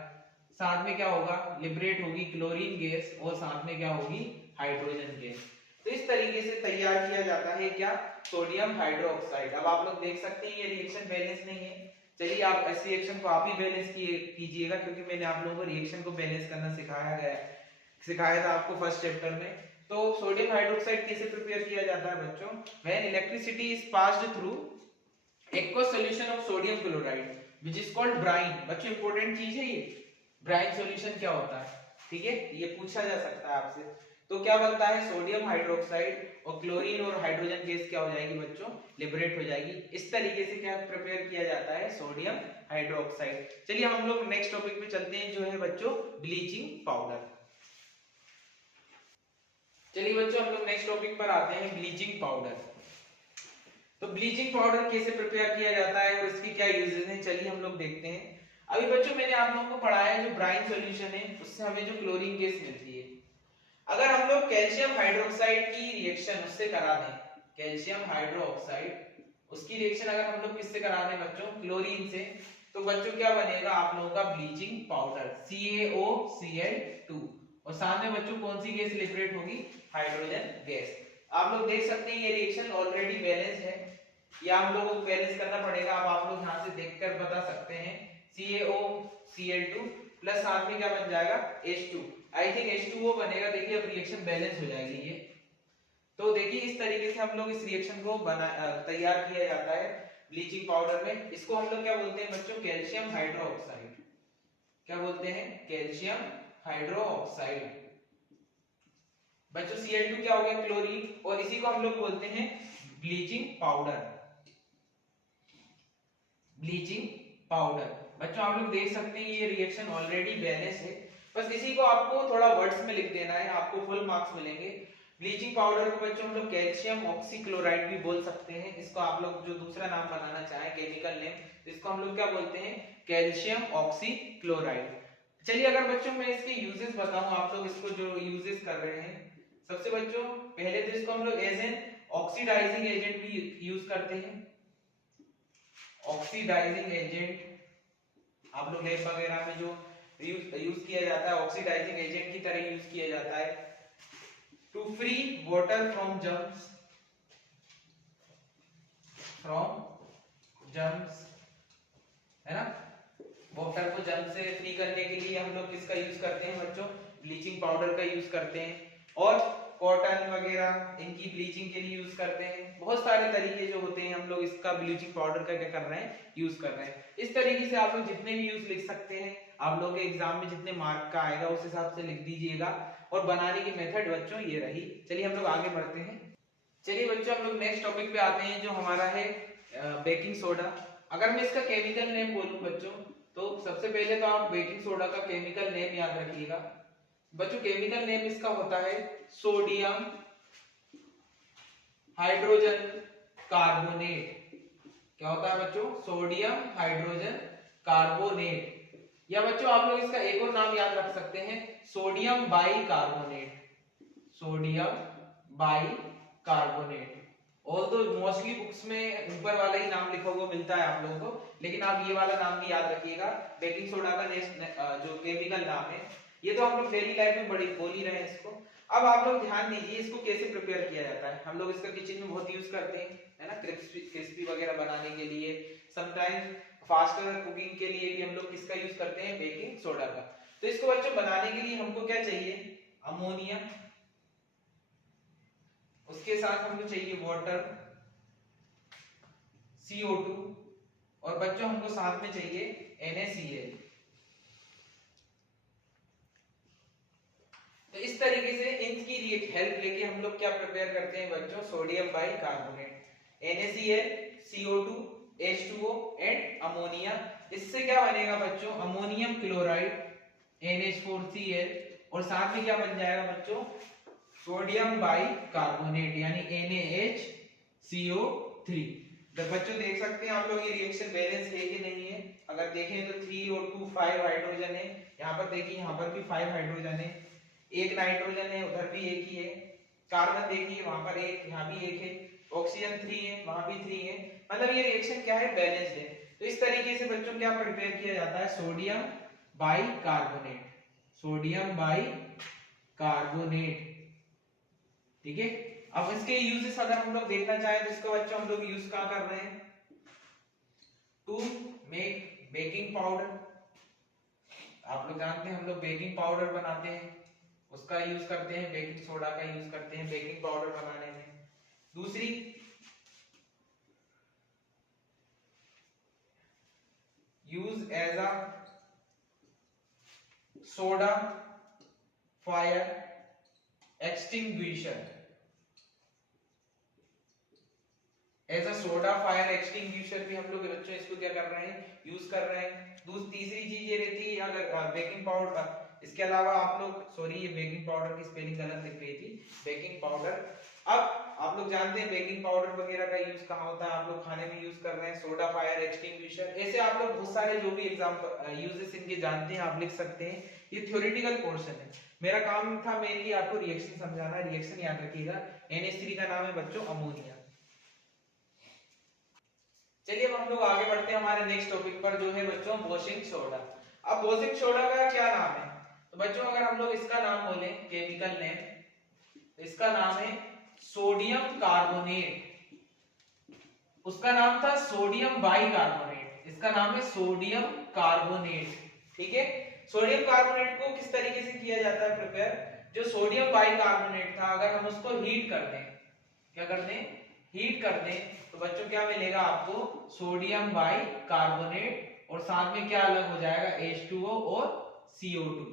साथ में क्या होगा, लिबरेट होगी क्लोरीन गैस और साथ में क्या होगी, हाइड्रोजन गैस। तो इस तरीके से तैयार किया जाता है क्या, सोडियम हाइड्रोक्साइड। अब आप लोग देख सकते हैं ये रिएक्शन बैलेंस नहीं है। चलिए आप इस रिएक्शन को आप ही बैलेंस कीजिएगा, क्योंकि मैंने आप लोगों को रिएक्शन को बैलेंस करना सिखाया था आपको फर्स्ट चैप्टर में। तो सोडियम हाइड्रोक्साइड कैसे प्रिपेयर किया जाता है बच्चों, when electricity is passed through aqueous solution of sodium chloride which is called brine। बच्चों इंपॉर्टेंट चीज है ये, ब्राइन सॉल्यूशन क्या होता है, ठीक है, ये पूछा जा सकता है आपसे। तो क्या बनता है, सोडियम हाइड्रोक्साइड और क्लोरीन और हाइड्रोजन गैस क्या हो जाएगी बच्चों, लिबरेट हो जाएगी। इस तरीके से क्या प्रिपेयर किया जाता है, सोडियम हाइड्रोक्साइड। चलिए हम लोग नेक्स्ट टॉपिक पे चलते हैं, जो है बच्चों ब्लीचिंग पाउडर। चलिए बच्चों हम लोग नेक्स्ट टॉपिक पर आते हैं, ब्लीचिंग पाउडर। तो ब्लीचिंग पाउडर कैसे प्रिपेयर किया जाता है और इसके क्या यूजेस हैं, चलिए हम लोग देखते हैं। अभी बच्चों मैंने आप लोगों को पढ़ाया है जो ब्राइन सॉल्यूशन है उससे हमें जो क्लोरीन गैस मिलती है, अगर हम लोग कैल्शियम हाइड्रोक्साइड की रिएक्शन उससे करा दें, कैल्शियम हाइड्रोक्साइड उसकी रिएक्शन अगर हम लोग किससे करा दें बच्चों, क्लोरीन से, तो बच्चों क्या बनेगा आप लोगों का ब्लीचिंग पाउडर, CaOCl2। और साथ में बच्चों कौन सी गैस लिबरेट होगी, हाइड्रोजन गैस। आप लोग देख सकते हैं ये रिएक्शन ऑलरेडी बैलेंस है, या हम लोगों को बैलेंस करना पड़ेगा। अब आप लोग यहाँ से देखकर बता सकते हैं, CaOCl2 प्लस साथ में क्या बन जाएगा, H2। आई थिंक H2O बनेगा। देखिए अब रिएक्शन बैलेंस हो जाएगी ये। तो देखिए इस तरीके से हम लोग इस रिएक्शन को तैयार किया जाता है ब्लीचिंग पाउडर में। इसको हम लोग क्या बोलते हैं बच्चों, कैल्शियम हाइड्रोक्साइड। क्या बोलते हैं, कैल्शियम हाइड्रोक्साइड। बच्चों Cl2 क्या हो गया, क्लोरीन, और इसी को हम लोग बोलते हैं ब्लीचिंग पाउडर। ब्लीचिंग पाउडर बच्चों आप लोग देख सकते हैं ये रिएक्शन ऑलरेडी बैलेंस है, बस इसी को आपको थोड़ा वर्ड्स में लिख देना है, आपको फुल मार्क्स मिलेंगे। ब्लीचिंग पाउडर को बच्चों हम लोग कैल्शियम ऑक्सीक्लोराइड भी बोल सकते हैं। इसको आप लोग जो दूसरा नाम बनाना चाहें केमिकल नेम, इसको हम लोग क्या बोलते हैं, कैल्शियम ऑक्सीक्लोराइड। चलिए अगर बच्चों मैं इसके यूजेस बताऊं, आप लोग इसको जो यूजेस कर रहे हैं, सबसे बच्चों पहले तो इसको हम लोग एज एन ऑक्सीडाइजिंग एजेंट भी यूज करते हैं। ऑक्सीडाइजिंग एजेंट आप लोग लैब वगैरह में जो यूज किया जाता है, ऑक्सीडाइजिंग एजेंट की तरह यूज किया जाता है। To free water from germs, है ना, वाटर को जर्म से फ्री करने के लिए हम लोग किसका यूज करते हैं बच्चों, ब्लीचिंग पाउडर का यूज करते हैं। और कॉटन वगैरह इनकी ब्लीचिंग के लिए यूज करते हैं। बहुत सारे तरीके जो होते हैं हम लोग इसका ब्लीचिंग पाउडर का क्या कर रहे हैं, यूज कर रहे हैं। इस तरीके से आप लोग जितने भी यूज लिख सकते हैं, आप लोगों के एग्जाम में जितने मार्क का आएगा उस हिसाब से लिख दीजिएगा। और बनाने की मेथड बच्चों ये रही। चलिए हम लोग आगे बढ़ते हैं। चलिए बच्चों हम लोग नेक्स्ट टॉपिक पे आते हैं, जो हमारा है बेकिंग सोडा। अगर मैं इसका केमिकल नेम बोलूं बच्चों, तो सबसे पहले तो आप बेकिंग सोडा का केमिकल नेम याद रखिएगा बच्चों। केमिकल नेम इसका होता है सोडियम हाइड्रोजन कार्बोनेट। क्या होता है बच्चों, सोडियम हाइड्रोजन कार्बोनेट। या बच्चों आप लोग इसका एक और नाम याद रख सकते हैं, sodium by carbonate. Sodium by carbonate. Although mostly books में ऊपर वाला ही नाम लिखा हुआ मिलता है आप लोगों को, लेकिन आप ये वाला नाम भी याद रखिएगा। बेकिंग सोडा का जो केमिकल नाम है, ये तो हम लोग डेली लाइफ में बड़ी बोल ही रहे हैं इसको। अब आप लोग ध्यान दीजिए इसको कैसे प्रिपेयर किया जाता है। हम लोग इसका किचन में बहुत यूज करते हैं, है ना, क्रिस्पी वगैरह बनाने के लिए, समटाइम फास्टर कुकिंग के लिए भी हम लोग किसका यूज करते हैं, बेकिंग सोडा का। तो इसको बच्चों बनाने के लिए हमको क्या चाहिए, अमोनिया, उसके साथ हमको चाहिए वाटर CO2, और बच्चों हमको साथ में चाहिए NaCl। तो इस तरीके से इनकी हेल्प लेके हम लोग क्या प्रिपेयर करते हैं बच्चों, sodium by carbonate, NaCl, CO2, H2O and ammonia. इससे क्या बनेगा बच्चों, अमोनियम क्लोराइड NH4Cl, और साथ में क्या बन जाएगा बच्चों, सोडियम बाई कार्बोनेट यानी NaHCO3। तो बच्चों देख सकते हैं आप लोग ये रिएक्शन बैलेंस है कि नहीं है। अगर देखें तो 3 और 2 5 हाइड्रोजन है, यहाँ पर देखिए यहाँ पर भी 5 हाइड्रोजन है, एक नाइट्रोजन है, उधर भी एक ही है। कार्बन देखिए वहां पर एक, यहाँ भी एक है। ऑक्सीजन 3 है, वहां भी 3 है। मतलब ये रिएक्शन क्या है, बैलेंस्ड है। तो इस तरीके से बच्चों क्या प्रिपेयर किया जाता है, सोडियम बाइकार्बोनेट, सोडियम बाइकार्बोनेट। ठीक है, अब इसके यूजेस अगर हम लोग देखना चाहें तो इसका बच्चों हम लोग यूज क्या कर रहे हैं, टू मेक बेकिंग पाउडर। आप लोग जानते हैं हम लोग बेकिंग पाउडर बनाते हैं, उसका यूज करते हैं, बेकिंग सोडा का यूज करते हैं बेकिंग पाउडर बनाने में। दूसरी, use as a soda fire extinguisher, as a soda fire extinguisher भी हम लोग बच्चों इसको क्या कर रहे हैं, यूज कर रहे हैं। तीसरी चीज ये रहती है, अगर बेकिंग पाउडर, इसके अलावा आप लोग, सॉरी ये बेकिंग पाउडर की स्पेलिंग गलत लिख रही थी, बेकिंग पाउडर। अब आप लोग जानते हैं बेकिंग पाउडर वगैरह का यूज कहाँ होता है, आप लोग खाने में यूज कर रहे हैं, सोडा फायर एक्सटिंग्विशर। ऐसे आप लोग बहुत सारे जो भी एग्जांपल यूजेस इनके जानते हैं आप लिख सकते हैं। ये थ्योरेटिकल पोर्शन है, मेरा काम था मेनली आपको रिएक्शन समझाना। रिएक्शन याद रखिएगा, NH3 का नाम है बच्चों अमोनिया। चलिए अब हम लोग आगे बढ़ते हैं हमारे नेक्स्ट टॉपिक पर, जो है बच्चों वॉशिंग सोडा। अब वॉशिंग सोडा का क्या नाम है, तो बच्चों अगर हम लोग इसका नाम बोले केमिकल नेम, तो इसका नाम है सोडियम कार्बोनेट। उसका नाम था सोडियम बाइकार्बोनेट, इसका नाम है सोडियम कार्बोनेट। ठीक है, सोडियम कार्बोनेट को किस तरीके से किया जाता है प्रिपेयर, जो सोडियम बाइकार्बोनेट था अगर हम उसको हीट कर दें, क्या कर दें, हीट कर दें, तो बच्चों क्या मिलेगा आपको, सोडियम बाइकार्बोनेट, और साथ में क्या अलग हो जाएगा, H2O और CO2।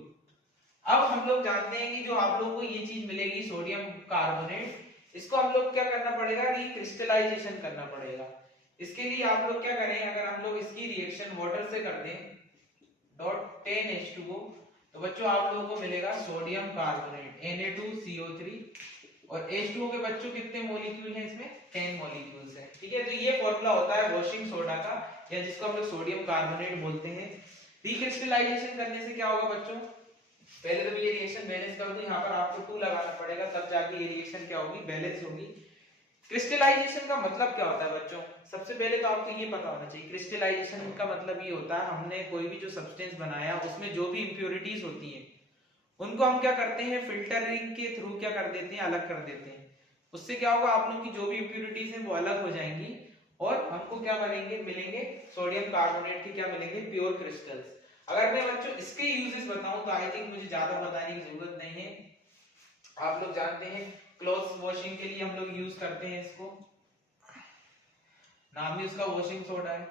अब हम लोग जानते हैं कि जो आप लोगों को ये चीज मिलेगी सोडियम कार्बोनेट, इसको हम लोग क्या करना पड़ेगा, रिक्रिस्टलाइजेशन करना पड़ेगा। इसके लिए आप लोग क्या करें, अगर हम लोग इसकी रिएक्शन वाटर से कर दें, डॉट 10H2O, तो बच्चों आप लोगों को मिलेगा सोडियम कार्बोनेट Na2CO3, और H2O के बच्चों कितने मॉलिक्यूल हैं इसमें, 10 मॉलिक्यूल्स हैं। ठीक है, तो ये फॉर्मूला होता है वॉशिंग सोडा का, या जिसको हम लोग सोडियम कार्बोनेट बोलते हैं। रिक्रिस्टलाइजेशन करने से क्या होगा बच्चों, पहले तो ये रिएक्शन बैलेंस कर दो, यहाँ पर आपको 2 लगाना पड़ेगा, तब जाके ये रिएक्शन क्या होगी, बैलेंस होगी। क्रिस्टलाइजेशन का मतलब क्या होता है बच्चों, सबसे पहले तो आपको ये पता होना चाहिए, क्रिस्टलाइजेशन का मतलब ये होता है हमने कोई भी जो सब्सटेंस बनाया उसमें जो भी इंप्योरिटीज होती हैं उनको हम क्या करते हैं, फिल्टरिंग के थ्रू क्या कर देते हैं, अलग कर देते हैं। उससे क्या होगा, आप लोगों की जो भी इंप्योरिटीज हैं वो अलग हो जाएंगी, और हमको क्या मिलेंगे सोडियम कार्बोनेट के क्या मिलेंगे, प्योर क्रिस्टल्स। अगर मैं बच्चों इसके यूजेस बताऊं तो आई थिंक मुझे ज्यादा बताने की जरूरत नहीं है, आप लोग जानते हैं क्लॉथ्स वॉशिंग के लिए हम लोग यूज करते हैं इसको, नाम भी उसका वॉशिंग सोडा है।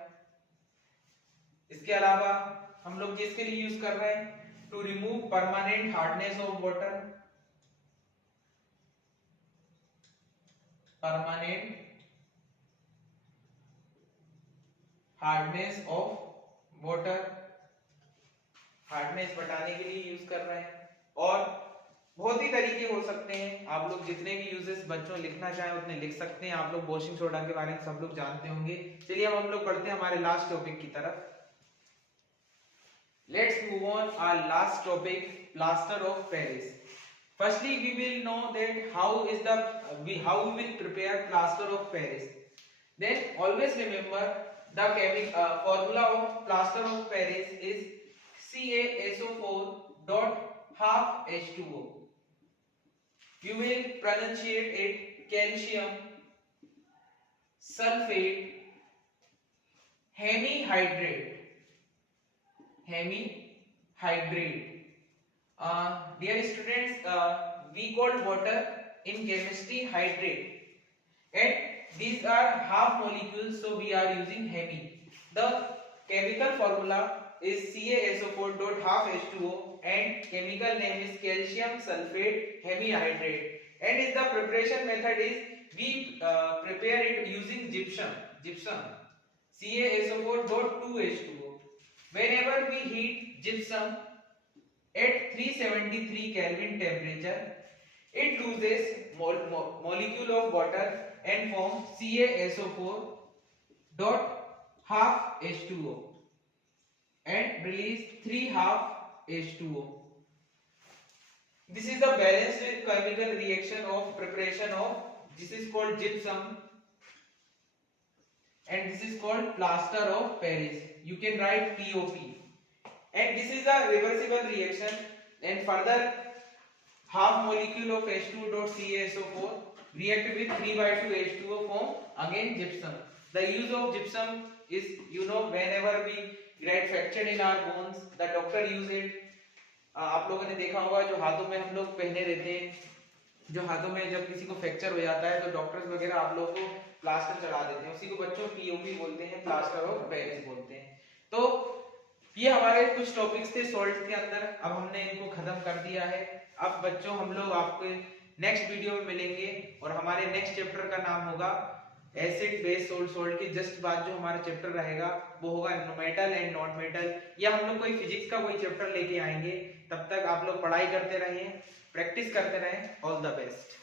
इसके अलावा हम लोग जिसके लिए यूज कर रहे हैं, to remove permanent hardness of water, permanent hardness of water, hardness बढ़ाने के लिए यूज कर रहे हैं। और बहुत ही तरीके हो सकते हैं, आप लोग जितने भी यूजेस बच्चों लिखना चाहें उतने लिख सकते हैं। आप लोग वॉशिंग सोडा के बारे में सब लोग जानते होंगे। चलिए अब हम लोग पढ़ते हैं हमारे लास्ट टॉपिक की तरफ। Let's move on our last topic, plaster of Paris. Firstly, we will know that how we will prepare plaster of Paris. Then always remember the formula of plaster of Paris is CaSO4 dot half H2O. You will pronunciate it calcium sulfate hemihydrate. Dear students, we call water in chemistry hydrate, and these are half molecules, so we are using hemi. The chemical formula is CaSO4 dot half H2O, and chemical name is calcium sulfate hemihydrate, and is the preparation method is we prepare it using gypsum CaSO4 dot 2H2O. Whenever we heat gypsum at 373 Kelvin temperature, it loses molecule of water and forms CaSO4 dot half H2O and release 3 half H2O. This is the balanced chemical reaction of preparation of, this is called gypsum, and this is called plaster of Paris. You can write POP. and this is a reversible reaction, and further half molecule of H2.CaSO4 react with 3/2 H2O form again gypsum. The use of gypsum is, whenever we get fractured in our bones, the doctor use it. आप लोगों ने देखा होगा जो हाथों में हम लोग पहने रहते हैं, जो हाथों में जब किसी को फ्रैक्चर हो जाता है तो डॉक्टर्स वगैरह आप लोगों को प्लास्टर चढ़ा देते हैं, उसी को बच्चों पीओपी बोलते हैं, प्लास्टर ऑफ पेरिस बोलते हैं। तो ये हमारे कुछ टॉपिक्स थे सॉल्ट के अंदर, अब हमने इनको खत्म कर दिया है। अब बच्चों हम लोग आपको नेक्स्ट वीडियो में मिलेंगे और हमारे नेक्स्ट चैप्टर का नाम होगा एसिड बेस सोल्ट। सोल्ट के जस्ट बाद जो हमारा चैप्टर रहेगा वो होगा मेटल एंड नॉन मेटल, या हम लोग कोई फिजिक्स का कोई चैप्टर लेके आएंगे। तब तक आप लोग पढ़ाई करते रहिए, प्रैक्टिस करते रहें। All the best.